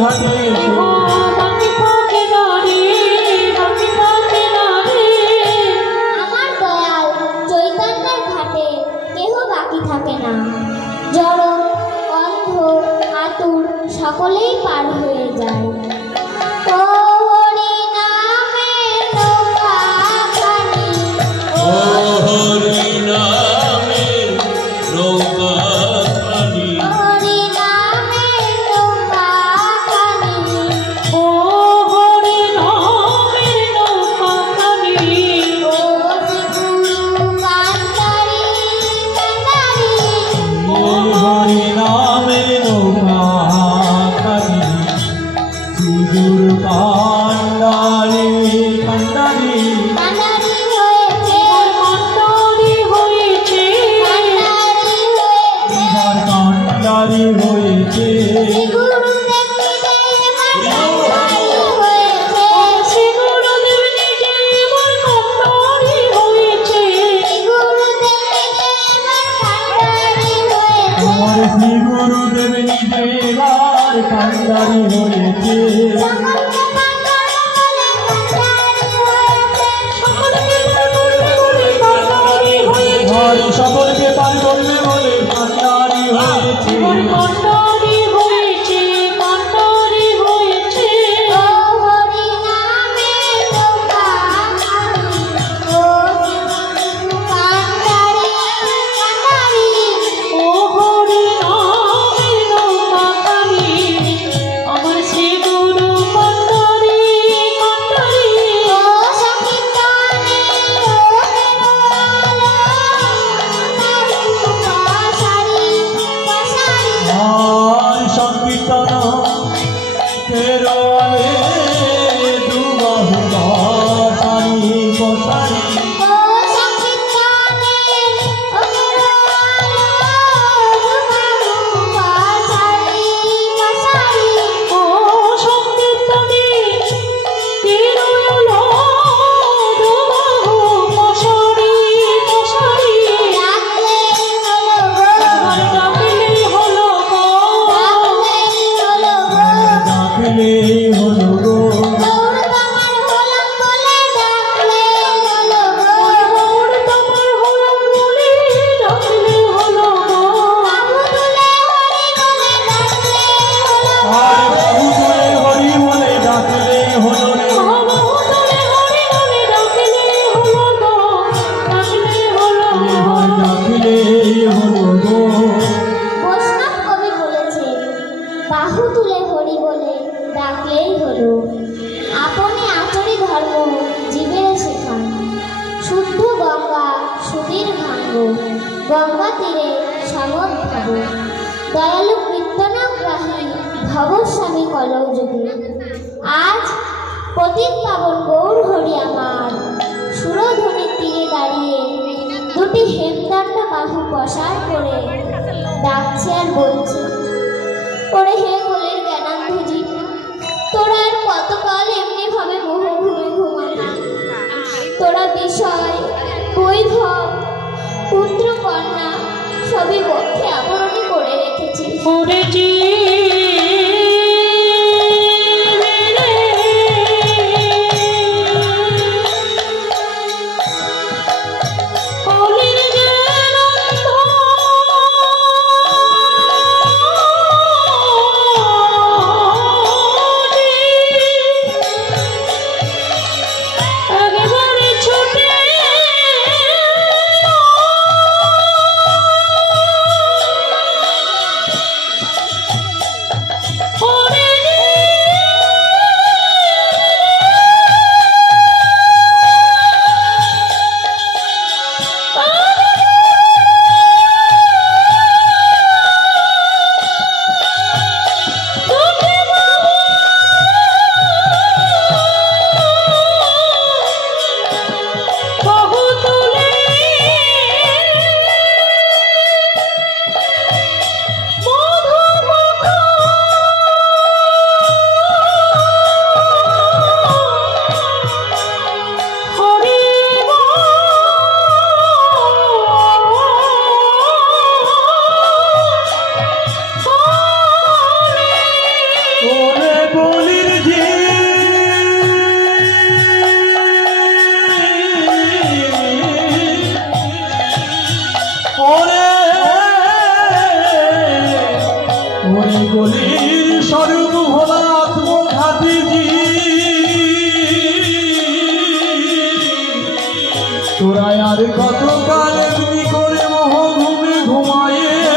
ঘাটে আমার দয়াল চৈতন্যের ঘাটে কেহ বাকি থাকে না। জড় অন্ধ আতুর সকলেই পার হয়ে যায়। ও হরি নামের নৌকাখানি, ও হরি নামের নৌকাখানি, হরি নামের নৌকাখানি, ও হরি নামের নৌকাখানি, ও শ্রীগুরু কান্তারি কান্তারি, ও হরি নামের নৌকাখানি, শ্রী গুরু কান্ডারি কান্ডারি, কান্তারি হয়েছে, কান্ডারি হয়েছে, কান্তারি হয়েছে, এবার কান্ডারি হয়েছে, শ্রী গুরুদেব নিজেই কান্তারি হয়েছে, শ্রী গুরুদেব নিজে এবার কান্ডারি হয়েছে, শ্রী গুরুদেব নিজেই কান্তারি হয়েছে, আমার শ্রী গুরুদেব নিজে এবার কান্ডারি হয়েছে, সকলকে কান্তারি বলে কান্তারি হয়েছে, সকলকে পার করবে বলে কান্ডারি হয়েছে, আর সকলকে পার করবে বলে কান্ডারি হয়েছে, এবার কান্ডারি হয়েছে, কান্ডারি হয়েছে। ও হরি নামের নৌকাখানি, ও শ্রীগুরু কান্তারি কান্তারি, ও হরি নামের নৌকাখানি, আমার শ্রী গুরু কান্ডারি কান্ডারি, ও সংকীর্তনে পাশারি পাশারি, আর সংকীর্তন কেরলে দুবাহু বসারি বসারি, ও সংকীর্তনে পাশারি পাশারি, ও সংকীর্তনে কেরলো দুবাহু মশারি মশারি, ডাকলেই হলো গো, আর ডাকলেই হলো গো, ডাকলেই হলো গো, ডাকলেই হলো গো, গৌর তোমার হলাম বলে ডাকলেই হলো গো, গৌর তোমার হলাম বলে ডাকলেই হলো গো, আর বাবু তুলে হরি বলে ডাকলেই হলো, বাবু তুলে হরি বলে ডাকলেই হলো গো, ডাকলেই হলো এবার গো। ডাকলেই হলো গো, বৈষ্ণব কবি বলেছে, বাহু তুলে হরি বলে ডাকলেই হলো। আপনি আচরি ধর্ম জীবের শেখান, শুদ্ধ গঙ্গা সুধীর ভাঙ্গ, গঙ্গা তীরে সমদ ভাব, দয়ালু কীর্তনাগ্রাহী ভবস্বামী কলৌযুগী। আজ পতিত পাবন গৌর হরি আমার সুরধ্বনির তীরে দাঁড়িয়ে দুটি হেমদণ্ড বাহু প্রসার করে ডাকছে আর বলছে, ওরে হে কোলের জ্ঞানান্ধজি, তোরা আর কতকাল এমনি ভাবে মোহভূমে ঘুমাবি? তোরা বিষয় বৈভব পুত্র কন্যা সবই বক্ষে আবরণী করে রেখেছিস। করেছি কলির জেরন্ধ একবারে ছুটে ওরে গলির স্বরূপ ভোলা আত্মঘাতীজি তোরা আর কত কাল এমনি করে মোহ ঘুমে ঘুমায়ে